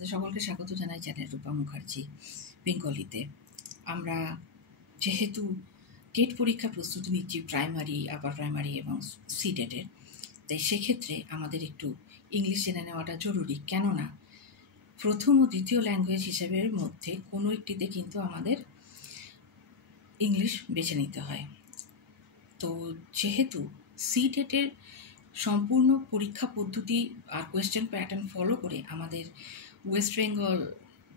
আপনাদের সকলকে স্বাগত জানাই চ্যানেল রূপা মুখার্জি বেঙ্গলিতে। আমরা যেহেতু টেট পরীক্ষা প্রস্তুতি নিচ্ছি প্রাইমারি, আপার প্রাইমারি এবং সিটেটের, তাই সেক্ষেত্রে আমাদের একটু ইংলিশ জেনে নেওয়াটা জরুরি। কেননা প্রথম ও দ্বিতীয় ল্যাঙ্গুয়েজ হিসেবের মধ্যে কোনো একটিতে কিন্তু আমাদের ইংলিশ বেছে নিতে হয়। তো যেহেতু সিটেটের সম্পূর্ণ পরীক্ষা পদ্ধতি আর কোয়েশ্চেন প্যাটার্ন ফলো করে আমাদের ওয়েস্ট বেঙ্গল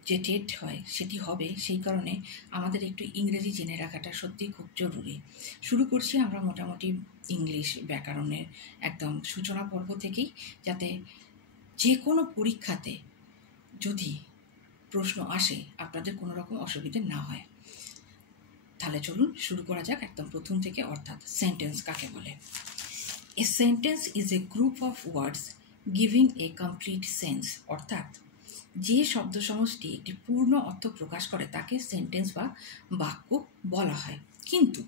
যে টেট হয় সেটি হবে, সেই কারণে আমাদের একটু ইংরেজি জেনে রাখাটা সত্যিই খুব জরুরি। শুরু করছি আমরা মোটামুটি ইংলিশ ব্যাকরণের একদম সূচনা পর্ব থেকেই, যাতে যে কোনো পরীক্ষাতে যদি প্রশ্ন আসে আপনাদের কোনো রকম অসুবিধে না হয়। তাহলে চলুন শুরু করা যাক একদম প্রথম থেকে, অর্থাৎ সেন্টেন্স কাকে বলে। A sentence is a group of words giving a complete sense, অর্থাৎ যে শব্দ সমষ্টি একটি পূর্ণ অর্থ প্রকাশ করে তাকে সেন্টেন্স বা বাক্য বলা হয়। কিন্তু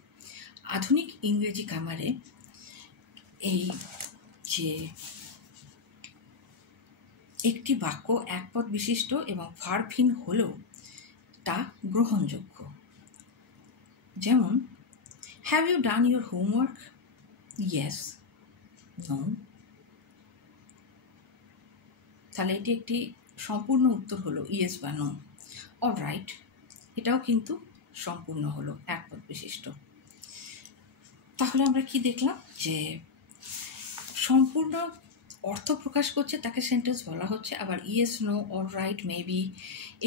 আধুনিক ইংরেজি গ্রামারে এই যে একটি বাক্য একপদ বিশিষ্ট এবং ভার্বহীন হলেও তা গ্রহণযোগ্য। যেমন, have you done your homework? Yes, no. তাহলে এটি একটি সম্পূর্ণ উত্তর হলো ইয়েস বা নো। অলরাইট, এটাও কিন্তু সম্পূর্ণ হলো একপদ বিশিষ্ট। তাহলে আমরা কি দেখলাম, যে সম্পূর্ণ অর্থ প্রকাশ করছে তাকে সেন্টেন্স বলা হচ্ছে। আবার ইয়েস, নো, অলরাইট, মেবি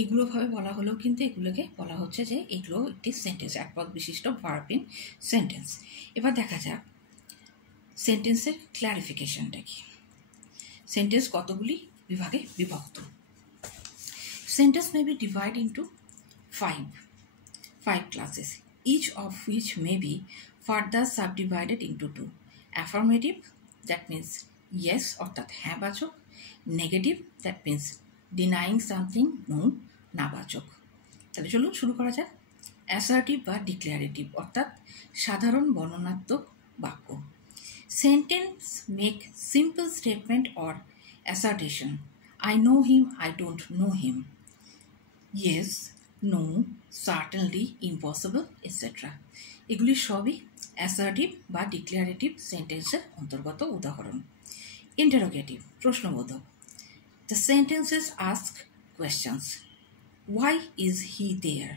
এগুলোভাবে বলা হলেও কিন্তু এগুলোকে বলা হচ্ছে যে এগুলো একটি সেন্টেন্স, একপদ বিশিষ্ট ভার্বহীন সেন্টেন্স। এবার দেখা যাক সেন্টেন্সের ক্ল্যারিফিকেশনটা কি। সেন্টেন্স কতগুলি বিভাগে বিভক্ত। Sentence may be divided into five classes, each of which may be further subdivided into two. Affirmative, that means yes অর্থাৎ হ্যাঁ বাচক। Negative, that means denying something, no, না বাচক। তাহলে চলুন শুরু করা যাক। Assertive বা declarative অর্থাৎ সাধারণ বর্ণনাত্মক বাক্য। Sentence make simple statement or assertion. I know him, I don't know him. Yes, no, certainly, impossible, etc. এগুলি সবই অ্যাসার্টিভ বা ডিক্লারেটিভ সেন্টেন্সের অন্তর্গত উদাহরণ। ইন্টারোগেটিভ, প্রশ্নবোধক। The sentences ask questions. Why is he there?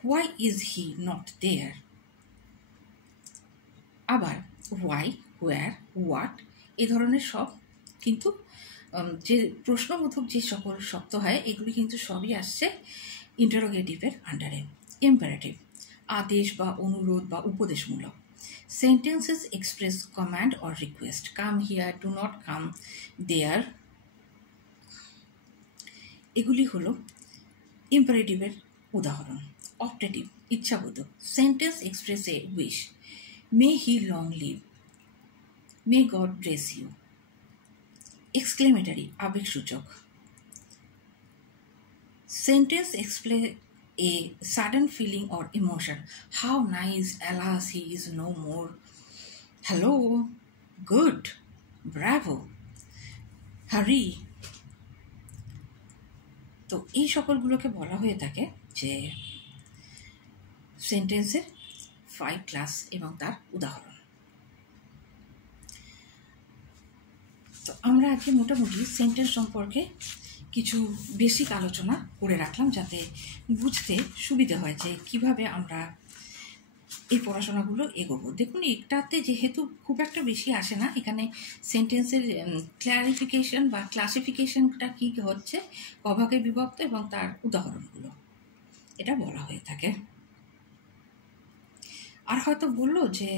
Why is he not there? আবার why, where, what a ধরনের সব কিন্তু যে প্রশ্নবোধক যে সকল শব্দ হয় এগুলি কিন্তু সবই আসছে ইন্টারোগেটিভের আন্ডারে। ইম্পারেটিভ, আদেশ বা অনুরোধ বা উপদেশমূলক। Sentences express command or request. Come here, do not come there, এগুলি হলো ইম্পারেটিভের উদাহরণ। অপটেটিভ, ইচ্ছাবোধক। Sentence express a wish. May he long live, may God bless you. Exclamatory, আবেগসূচক। Sentence express a sudden feeling or emotion. How nice, alas, he is no more. Hello, good, bravo, hurry. তো এই সকলগুলোকে বলা হয়ে থাকে যে সেন্টেন্সের 5 class এবং তার উদাহরণ। তো আমরা আজকে মোটামুটি সেন্টেন্স সম্পর্কে কিছু বেসিক আলোচনা করে রাখলাম, যাতে বুঝতে সুবিধে হয় যে কিভাবে আমরা এই পড়াশোনাগুলো এগোবো। দেখুন, এটাতে যেহেতু খুব একটা বেশি আসে না, এখানে সেন্টেন্সের ক্লারিফিকেশন বা ক্লাসিফিকেশনটা কী হচ্ছে, কভাগে বিভক্ত এবং তার উদাহরণগুলো এটা বলা হয়ে থাকে। আর হয়তো বললো যে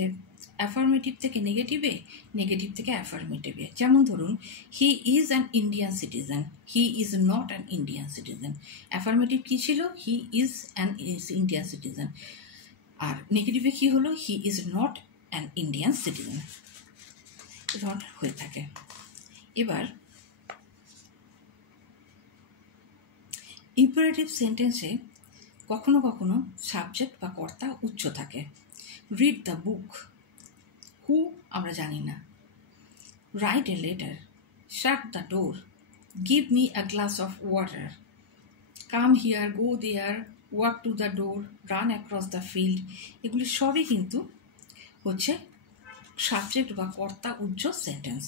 অ্যাফার্মেটিভ থেকে নেগেটিভে, নেগেটিভ থেকে অ্যাফার্মেটিভে। যেমন ধরুন, he is an Indian citizen, he is not an Indian citizen. Affirmative কী ছিল? He is an Indian citizen. আর নেগেটিভে কী হলো? He is not an Indian citizen. Not হয়ে থাকে। এবার ইম্পারেটিভ সেন্টেন্সে কখনো কখনো সাবজেক্ট বা কর্তা উচ্চ থাকে। রিড দ্য বুক, হু আমরা জানি না। Write a letter, shut the door, give me a glass of water, come here, go there, walk to the door, run across the field, এগুলি সবই কিন্তু হচ্ছে সাবজেক্ট বা কর্তা উজ্জ্বল সেন্টেন্স।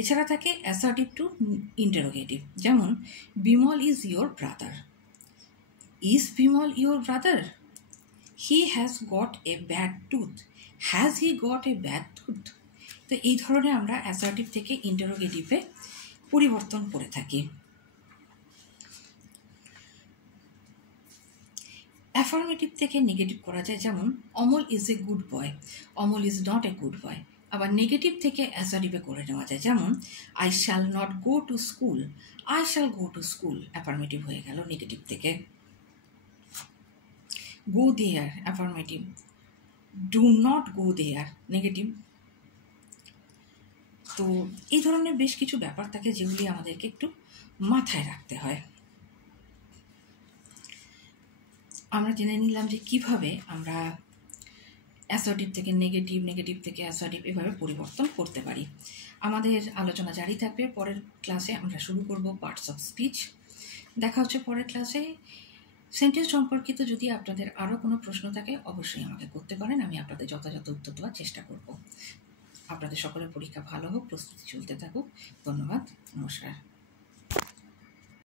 এছাড়া থাকে অ্যাসার্টিভ টু ইন্টারোগেটিভ, যেমন Bimal is your brother, is Bimal your brother? He has got a bad tooth, has he got a bad tooth? তো এই ধরনের আমরা অ্যাসার্টিভ থেকে ইন্টারোগেটিভে পরিবর্তন করে থাকি। অ্যাফার্মেটিভ থেকে নেগেটিভ করা যায়, যেমন Amal is a good boy, Amal is not a good boy. আবার নেগেটিভ থেকে অ্যাসার্টিভে করে নেওয়া যায়, যেমন I shall not go to school, I shall go to school affirmative হয়ে গেল নেগেটিভ থেকে। Go there affirmative, do not go there negative. তো এই ধরনের বেশ কিছু ব্যাপার থাকে যেগুলি আমাদেরকে একটু মাথায় রাখতে হয়। আমরা জেনে নিলাম যে কিভাবে আমরা অ্যাসার্টিভ থেকে নেগেটিভ, নেগেটিভ থেকে অ্যাসার্টিভ এভাবে পরিবর্তন করতে পারি। আমাদের আলোচনা জারি থাকবে। পরের ক্লাসে আমরা শুরু করব পার্টস অফ স্পিচ। দেখা হচ্ছে পরের ক্লাসে। সেন্টেন্স সম্পর্কিত যদি আপনাদের আরও কোনো প্রশ্ন থাকে অবশ্যই আমাকে করতে পারেন, আমি আপনাদের যথাযথ উত্তর দেওয়ার চেষ্টা করব। আপনাদের সকলের পরীক্ষা ভালো হোক, প্রস্তুতি চলতে থাকুক। ধন্যবাদ, নমস্কার।